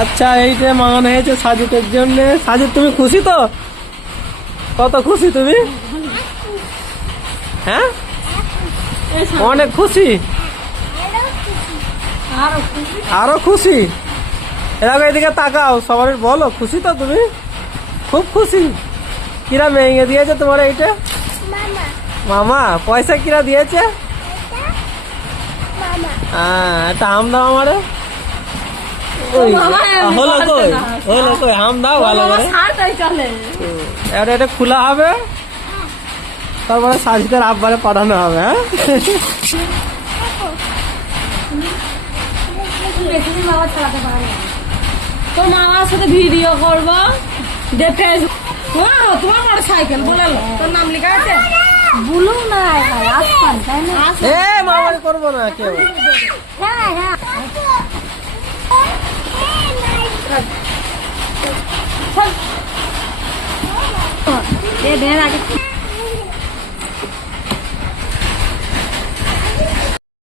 আচ্ছা এইটা মাঙানো হয়েছে সাজিদের জন্য। সাজিদ তুমি খুশি তো? কত খুশি তুমি? হ্যাঁ অনেক খুশি, আরো খুশি। এরকম এদিকে তাকাও, সবার বলো খুশি তো তুমি? খুব খুশি। কিরা ভেঙে দিয়েছে তোমার এইটা? মামা। পয়সা কিরা দিয়েছে? হ্যাঁ একটা হাম দাও আমারে। হলো কই, হলো কই, হাম দাও ভালো করে। আর এটা খোলা হবে, তারপরে সাজিদের আব্বারে পাঠানো হবে। হ্যাঁ তো মামার সাথে ভিডিও করবো দেখে। তোমার মোটর সাইকেল বলে তোর নাম লেখা আছে? বুলু না আসমান, তাই না? এ মামারে করবো না কেউ। দে আগে